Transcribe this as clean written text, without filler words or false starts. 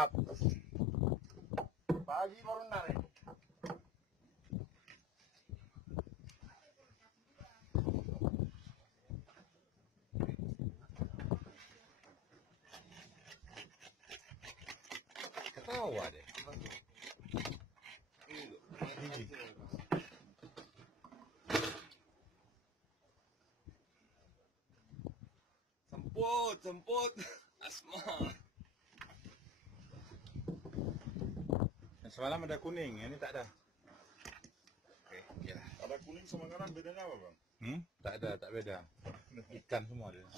Mantap. Pagi baru narik. Ketawa deh. Jemput Asma. Yang semalam ada kuning, ini tak ada. Oke, gila. Ada kuning sama merah bedanya apa, Bang? Tak ada, tak beda. Ikan semua dia.